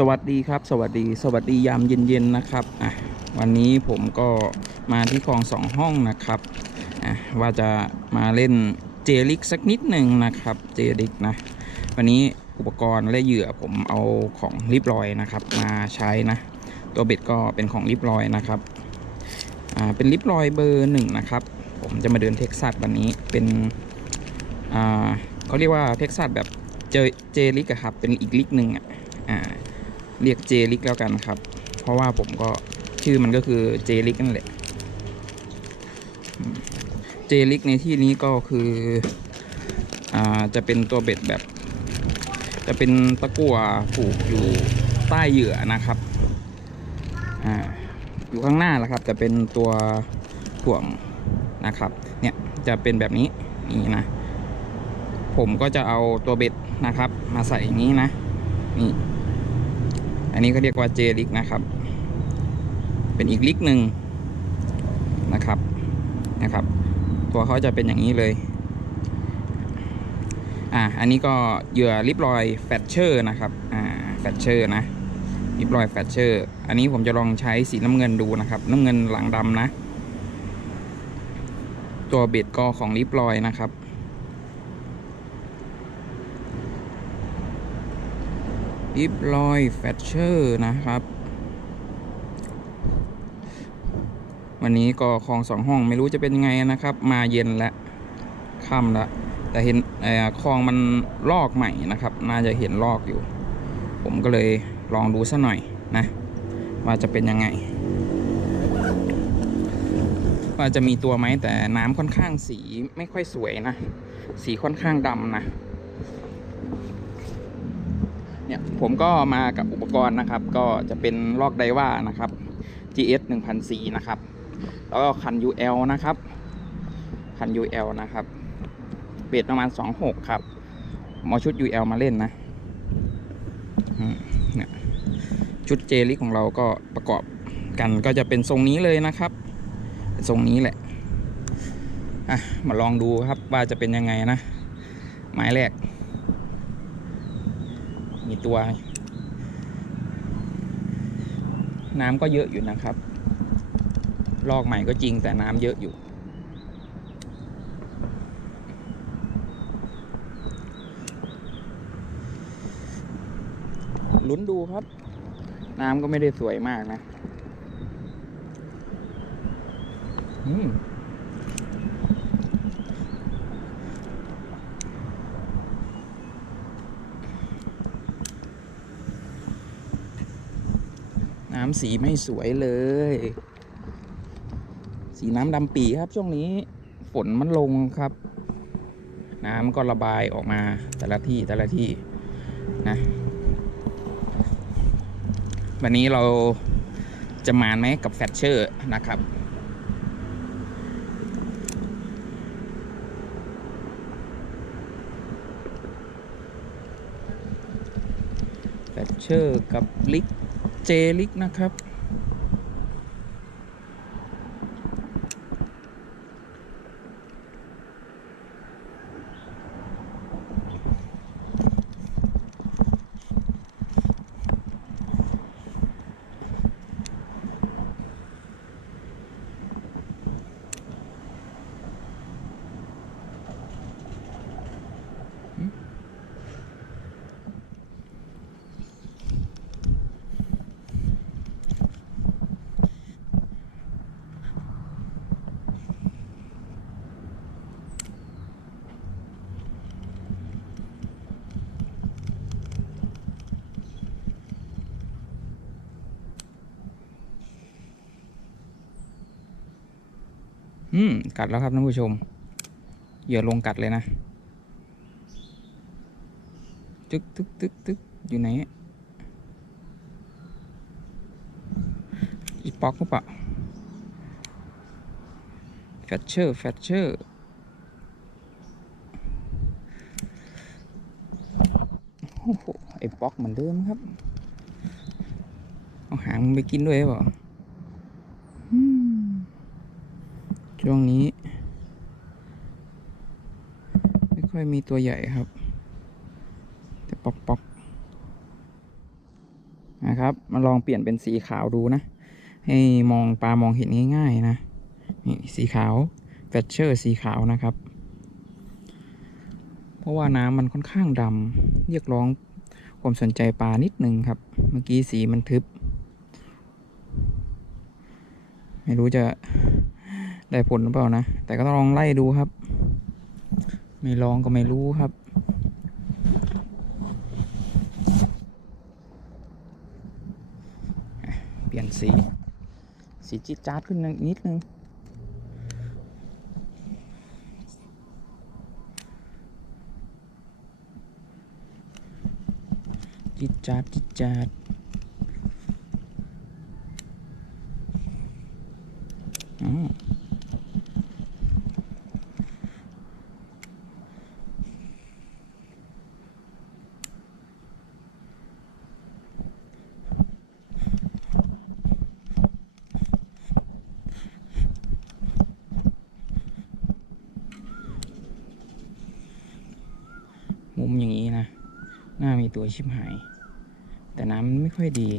สวัสดีครับ สวัสดี สวัสดียามเย็นๆนะครับอะวันนี้ผมก็มาที่คลองสองห้องนะครับอะว่าจะมาเล่นเจลิกสักนิดหนึ่งนะครับเจลิกนะวันนี้อุปกรณ์และเหยื่อผมเอาของริบลอยนะครับ มาใช้นะ ตัวเบ็ดก็เป็นของริบลอยนะครับอ่าเป็นริบลอยเบอร์หนึ่งนะครับ ผมจะมาเดินเท็กซัสวันนี้เป็นอ่าเขาเรียกว่าเท็กซัสแบบเจเจลิกอะครับเป็นอีกลิกหนึ่งอะอ่า เรียกเจลิกแล้วกันครับ เพราะว่าผมก็ชื่อมันก็คือเจลิกนั่นแหละ เจลิกในที่นี้ก็คืออ่าจะเป็นตัวเบ็ดแบบ จะเป็นตะกั่วผูกอยู่ใต้เหยื่อนะครับอ่าอยู่ข้างหน้าแหละครับ จะเป็นตัวถ่วงนะครับ เนี่ยจะเป็นแบบนี้นี่นะ ผมก็จะเอาตัวเบ็ดนะครับ มาใส่อย่างนี้นะ นี่ อันนี้เขาเรียกว่าเจลิกนะครับ เป็นอีกลิกหนึ่งนะครับนะครับ ตัวเขาจะเป็นอย่างนี้เลยอ่าอันนี้ก็เหยื่อลิปลอยแฟตเชอร์นะครับอ่าแฟตเชอร์นะลิปลอยแฟตเชอร์ อันนี้ผมจะลองใช้สีน้ำเงินดูนะครับ น้ำเงินหลังดำนะ ตัวเบ็ดก็ของลิปลอยนะครับ อิฟลอยแฟชเชอร์นะครับ วันนี้ก็คลองสองห้องไม่รู้จะเป็นยังไงนะครับ มาเย็นแล้วค่ำแล้วแต่เห็นคลองมันลอกใหม่นะครับ น่าจะเห็นลอกอยู่ ผมก็เลยลองดูสัหน่อยนะ ว่าจะเป็นยังไง ว่าจะมีตัวไหมแต่น้ำค่อนข้างสีไม่ค่อยสวยนะ สีค่อนข้างดำนะ เนี่ยผมก็มากับอุปกรณ์นะครับ ก็จะเป็นลอกไดว่านะครับ GS 1004นะครับ แล้วก็คัน UL นะครับ คัน UL นะครับเบสประมาณ 26 ครับมอาชุด UL มาเล่นนะเนี่ยชุดเจลิกของเราก็ประกอบกันก็จะเป็นทรงนี้เลยนะครับ ทรงนี้แหละอะมาลองดูครับว่าจะเป็นยังไงนะหมายแรก ตัว น้ำก็เยอะอยู่นะครับ ลอกใหม่ก็จริงแต่น้ำเยอะอยู่ ลุ้นดูครับ น้ำก็ไม่ได้สวยมากนะ อืม น้ำสีไม่สวยเลย สีน้ำดำปีครับ ช่วงนี้ฝนมันลงครับ น้ำก็ระบายออกมาแต่ละที่แต่ละที่นะ วันนี้เราจะมาไหมกับแฟชเชอร์นะครับแฟชเชอร์กับลิก เจลิกนะครับ อืม กัดแล้วครับท่านผู้ชม เหยื่อลงกัดเลยนะ ตึกตึกตึกตึกอยู่ไหนอะอีป๊อกหรือเปล่าแฟชเชอร์แฟชเชอร์โอ้โหไอ้ป๊อกเหมือนเดิมครับ เอาหางมันไปกินด้วยหรือเปล่าอืม ช่วงนี้ ไม่ค่อยมีตัวใหญ่ครับ แต่ปอกปอกนะครับ มาลองเปลี่ยนเป็นสีขาวดูนะ ให้มองปลามองเห็นง่าย ๆ นะ นี่สีขาวแฟชเชอร์สีขาวนะครับ เพราะว่าน้ำมันค่อนข้างดำเรียกร้องความสนใจปลานิดนึงครับ เมื่อกี้สีมันทึบ ไม่รู้จะ ได้ผลหรือเปล่านะ แต่ก็ต้องลองไล่ดูครับ ไม่ลองก็ไม่รู้ครับ เปลี่ยนสี สีจี๊ดจ๊าดขึ้นนิดนึงจิ๊ดจ๊าดจิ๊ดจ๊าดอ๋อมุมอย่างนี้นะ หน้ามี ตัวชิบหาย แต่น้ำไม่ค่อยดี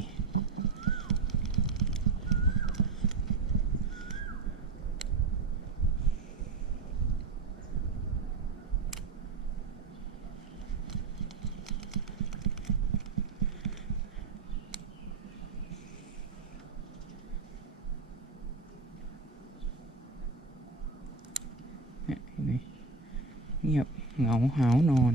เนี่ยเห็นไหมเงียบเหงาหาวนอน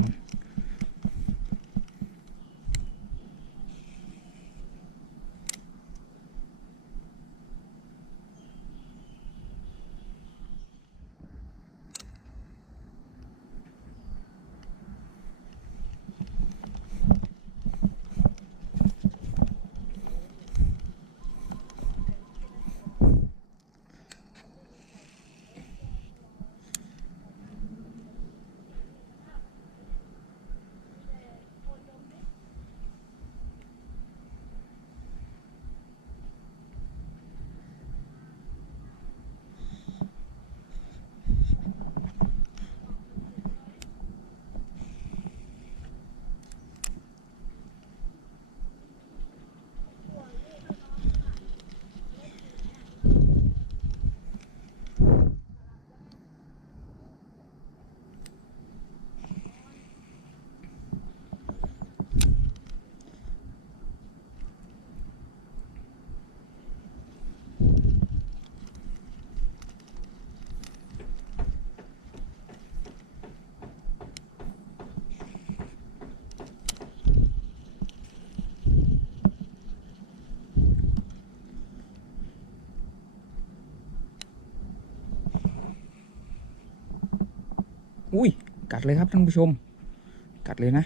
อุ้ย กัดเลยครับท่านผู้ชม กัดเลยนะ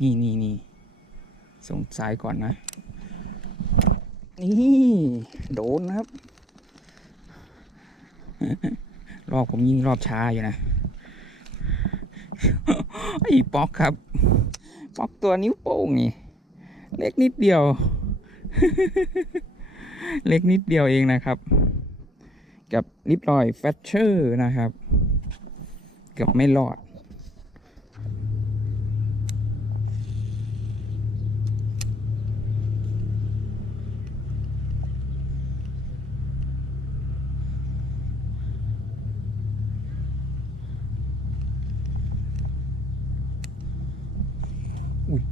นี่นี่นี่ส่งสายก่อนนะ นี่ โดนนะครับ รอบผมยิงรอบช้าอยู่นะไอ้ป๊อกครับ ป๊อกตัวนิ้วโป้งนี่ เล็กนิดเดียว เล็กนิดเดียวเองนะครับ กับลิปรอยแฟชเชอร์นะครับ เกือบไม่รอด อุ้ย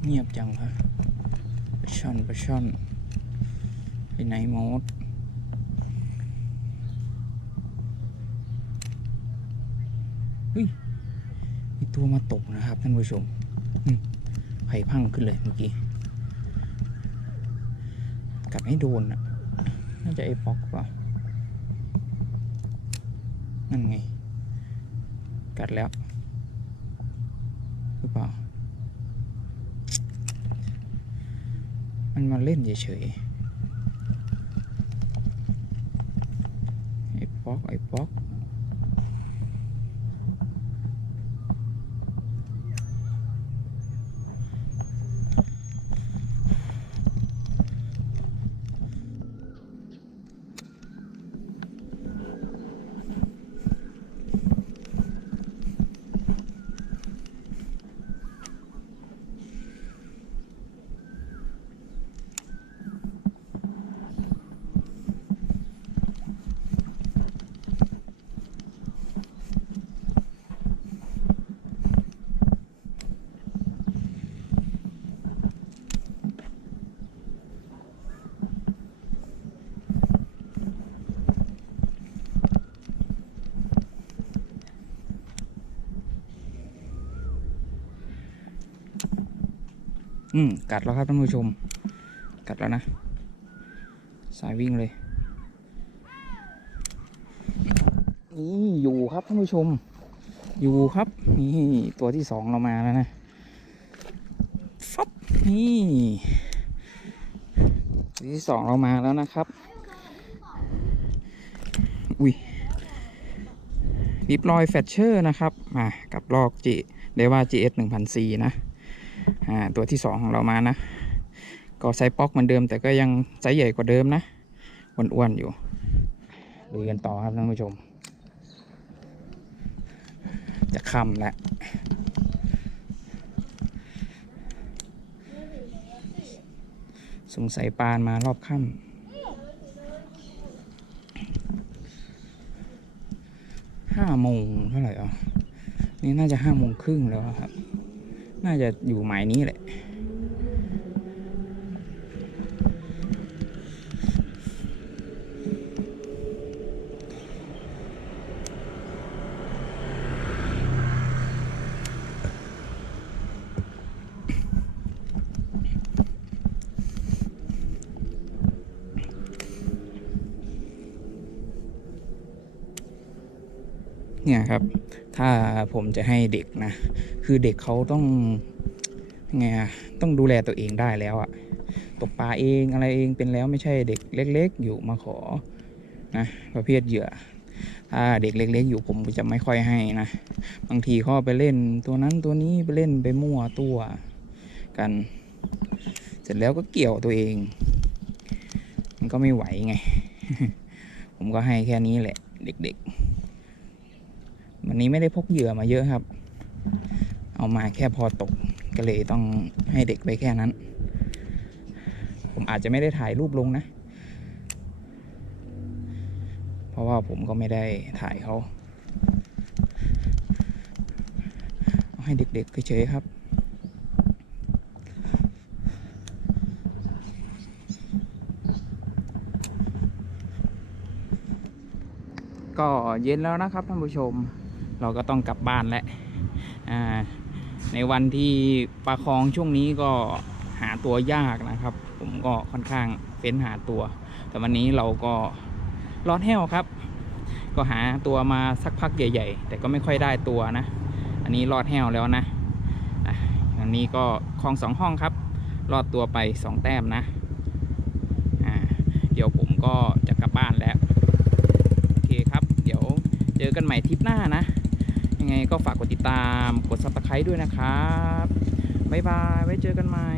เงียบจังครับปลาช่อนปลาช่อน ไปไหนหมดเฮ้ยมีตัวมาตกนะครับท่านผู้ชมไผ่พังขึ้นเลยเมื่อกี้กัดให้โดนอะ น่าจะไอ้ปอกเปล่านั่นไง กัดแล้ว หรือเปล่า มันมาเล่นเฉยๆไอ้ป๊อกไอ้ป๊อก อืมกัดแล้วครับท่านผู้ชม กัดแล้วนะ สายวิ่งเลยนี่อยู่ครับท่านผู้ชม อยู่ครับ นี่ตัวที่สองเรามาแล้วนะฟับนี่ตัวที่สองเรามาแล้วนะครับ อุ้ยลิปลอยแฟชเชอร์นะครับ มากับลอกจีเดว่า GS 1004นะ อ่าตัวที่สองของเรามานะ ก็ไซป๊อกเหมือนเดิม แต่ก็ยังไซส์ใหญ่กว่าเดิมนะอ้วนๆอยู่ลุยกันต่อครับท่านผู้ชม จะค่ำแล้วสงสัยปานมารอบค่ำห้าโมงเท่าไหร่อะนี่น่าจะห้าโมงครึ่งแล้วครับ น่าจะอยู่หมายนี้แหละ เนี่ยครับ ถ้าผมจะให้เด็กนะ คือเด็กเขาต้องไงต้องดูแลตัวเองได้แล้วอะตกปลาเองอะไรเองเป็นแล้วไม่ใช่เด็กเล็ก ๆ อยู่มาขอนะประเภทเหยื่อถ้าเด็กเล็ก ๆ อยู่ผมจะไม่ค่อยให้นะ บางทีเขาไปเล่นตัวนั้นตัวนี้ไปเล่นไปมั่วตัวกัน เสร็จแล้วก็เกี่ยวตัวเอง มันก็ไม่ไหวไง ผมก็ให้แค่นี้แหละ เด็ก ๆ วันนี้ไม่ได้พกเหยื่อมาเยอะครับ เอามาแค่พอตกก็เลยต้องให้เด็กไปแค่นั้น ผมอาจจะไม่ได้ถ่ายรูปลงนะ เพราะว่าผมก็ไม่ได้ถ่ายเขาเอาให้เด็กๆเฉยๆครับก็เย็นแล้วนะครับท่านผู้ชม เราก็ต้องกลับบ้านแล้วในวันที่ปลาคลองช่วงนี้ก็หาตัวยากนะครับ ผมก็ค่อนข้างเฟ้นหาตัว แต่วันนี้เราก็รอดแห้วครับ ก็หาตัวมาสักพักใหญ่ ๆ แต่ก็ไม่ค่อยได้ตัวนะ อันนี้รอดแห้วแล้วนะอันนี้ก็คลองสองห้องครับรอดตัวไปสองแต้มนะเดี๋ยวผมก็จะกลับบ้านแล้ว โอเคครับ เดี๋ยวเจอกันใหม่ทริปหน้านะ ยังไงก็ฝากกดติดตามกดซับสไครต์ด้วยนะครับ บ๊ายบาย ไว้เจอกันใหม่